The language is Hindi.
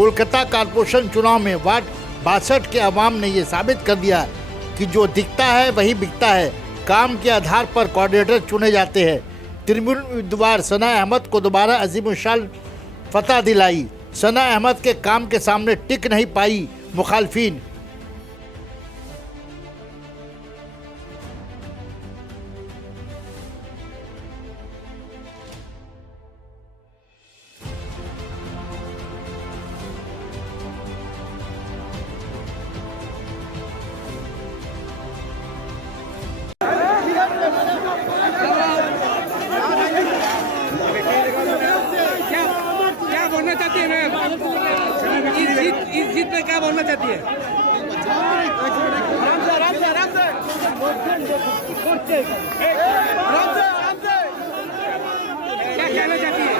कोलकाता कारपोरेशन चुनाव में वार्ड 62 के अवाम ने ये साबित कर दिया कि जो दिखता है वही बिकता है। काम के आधार पर कोऑर्डिनेटर चुने जाते हैं। तृणमूल उम्मीदवार सना अहमद को दोबारा अजीमुशान फतह दिलाई। सना अहमद के काम के सामने टिक नहीं पाई मुखालफिन। क्या बोलना चाहती है मैम? इस जीत में क्या बोलना चाहती है? क्या कहना चाहती है?